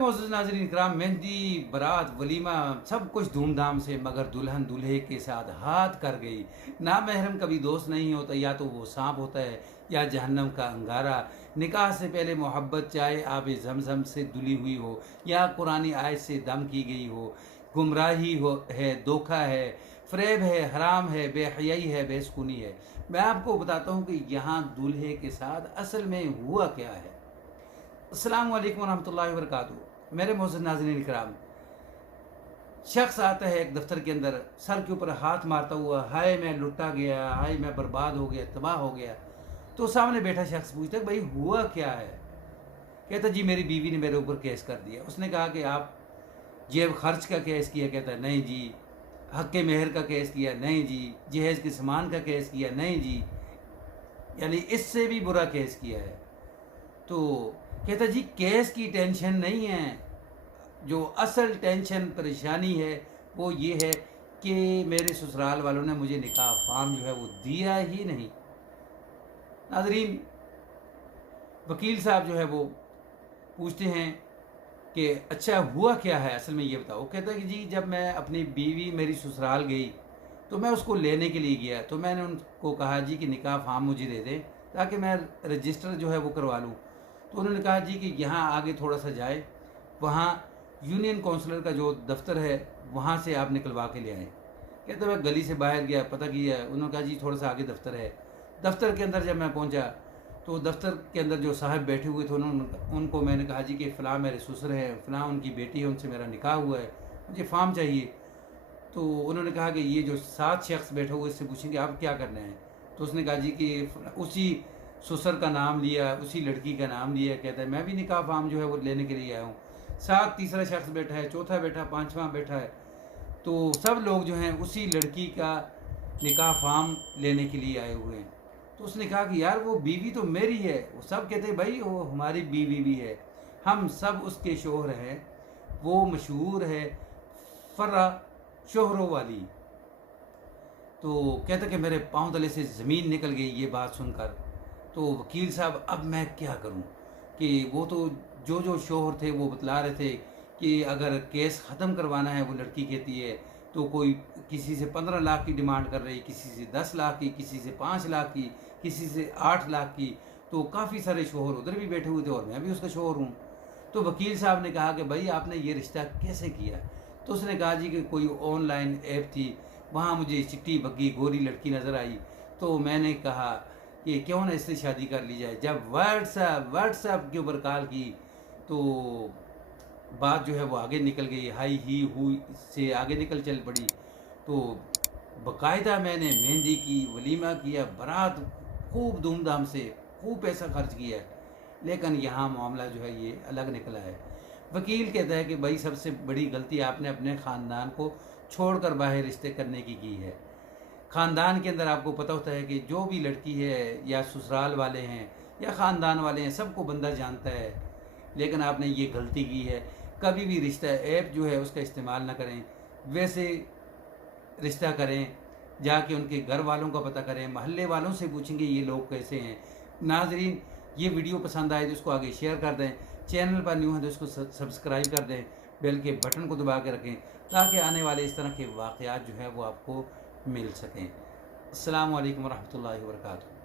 मोअज़्ज़ज़ नाज़रीन इकराम, मेहंदी, बारात, वलीमा सब कुछ धूमधाम से, मगर दुल्हन दूल्हे के साथ हाथ कर गई। नामहरम कभी दोस्त नहीं होता, या तो वो सांप होता है या जहन्नम का अंगारा। निकाह से पहले मोहब्बत चाहे आब ज़मज़म से धुली हुई हो या कुरानी आयत से दम की गई हो। गुमराही हो है, धोखा है, फ़रेब है, हराम है, बेहयाई है, बेसुकूनी है। मैं आपको बताता हूँ कि यहाँ दूल्हे के साथ असल में हुआ क्या है। अस्सलामु अलैकुम वरहमतुल्लाहि वबरकातुहू। मेरे मोहसिन नाज़रीन इकराम, शख्स आता है एक दफ्तर के अंदर, सर के ऊपर हाथ मारता हुआ, हाय मैं लुटा गया, हाय मैं बर्बाद हो गया, तबाह हो गया। तो सामने बैठा शख्स पूछता है, भाई हुआ क्या है? कहता जी मेरी बीवी ने मेरे ऊपर केस कर दिया। उसने कहा कि आप जेब खर्च का केस किया? कहता है नहीं जी। हक के मेहर का केस किया? नहीं जी। जहेज़ के सामान का केस किया? नहीं जी। यानी इससे भी बुरा केस किया है। तो कहता जी केस की टेंशन नहीं है, जो असल टेंशन परेशानी है वो ये है कि मेरे ससुराल वालों ने मुझे निकाह फार्म जो है वो दिया ही नहीं। नाजरीन, वकील साहब जो है वो पूछते हैं कि अच्छा हुआ क्या है असल में, ये बताओ। कहता है कि जी जब मैं अपनी बीवी मेरी ससुराल गई तो मैं उसको लेने के लिए गया, तो मैंने उनको कहा जी कि निकाह फार्म मुझे दे दें ताकि मैं रजिस्टर जो है वो करवा लूँ। तो उन्होंने कहा जी कि यहाँ आगे थोड़ा सा जाए, वहाँ यूनियन काउंसलर का जो दफ्तर है वहाँ से आप निकलवा के ले आए। कहते मैं गली से बाहर गया, पता किया, उन्होंने कहा जी थोड़ा सा आगे दफ्तर है। दफ्तर के अंदर जब मैं पहुँचा तो दफ्तर के अंदर जो साहब बैठे हुए थे उनको मैंने कहा जी कि फ़लाँ मेरे ससुर हैं, फ़लाँ उनकी बेटी है, उनसे मेरा निकाह हुआ है, मुझे फार्म चाहिए। तो उन्होंने कहा कि ये जो 7 शख्स बैठे हुए इससे पूछेंगे आप क्या करना है। तो उसने कहा जी कि उसी ससुर का नाम लिया, उसी लड़की का नाम लिया। कहता है मैं भी निकाह फार्म जो है वो लेने के लिए आया हूँ। साथ तीसरा शख्स बैठा है, चौथा बैठा, पाँचवा बैठा है। तो सब लोग जो हैं उसी लड़की का निकाह फार्म लेने के लिए आए हुए हैं। तो उसने कहा कि यार वो बीवी तो मेरी है। वो सब कहते हैं भाई वो हमारी बीवी भी है, हम सब उसके शोहर हैं। वो मशहूर है फर्रा शोहरों वाली। तो कहता कि मेरे पाँव तले से ज़मीन निकल गई ये बात सुनकर। तो वकील साहब अब मैं क्या करूं कि वो तो जो जो शोहर थे वो बतला रहे थे कि अगर केस ख़त्म करवाना है, वो लड़की कहती है तो कोई किसी से 15 लाख की डिमांड कर रही, किसी से 10 लाख की, किसी से 5 लाख की, किसी से 8 लाख की। तो काफ़ी सारे शोहर उधर भी बैठे हुए थे और मैं भी उसका शोहर हूँ। तो वकील साहब ने कहा कि भाई आपने ये रिश्ता कैसे किया? तो उसने कहा जी कि कोई ऑनलाइन ऐप थी, वहाँ मुझे चिट्टी बग्गी गोरी लड़की नज़र आई, तो मैंने कहा कि क्यों ना इससे शादी कर ली जाए। जब व्हाट्सएप के ऊपर कॉल की तो बात जो है वो आगे निकल गई, हाई ही हुई से आगे निकल चल पड़ी। तो बाकायदा मैंने मेहंदी की, वलीमा किया, बारात खूब धूमधाम से, खूब पैसा खर्च किया है। लेकिन यहाँ मामला जो है ये अलग निकला है। वकील कहता है कि भाई सबसे बड़ी गलती आपने अपने ख़ानदान को छोड़कर बाहर रिश्ते करने की है। ख़ानदान के अंदर आपको पता होता है कि जो भी लड़की है या ससुराल वाले हैं या ख़ानदान वाले हैं, सबको बंदा जानता है। लेकिन आपने ये गलती की है। कभी भी रिश्ता ऐप जो है उसका इस्तेमाल ना करें, वैसे रिश्ता करें, जाके उनके घर वालों का पता करें, महल्ले वालों से पूछेंगे ये लोग कैसे हैं। नाजरीन, ये वीडियो पसंद आए तो इसको आगे शेयर कर दें, चैनल पर न्यू है तो इसको सब्सक्राइब कर दें, बेल के बटन को दबा के रखें ताकि आने वाले इस तरह के वाक़यात जो है वो आपको मिल सकें। अस्सलामु अलैकुम वरहमतुल्लाहि वबरकातुहू।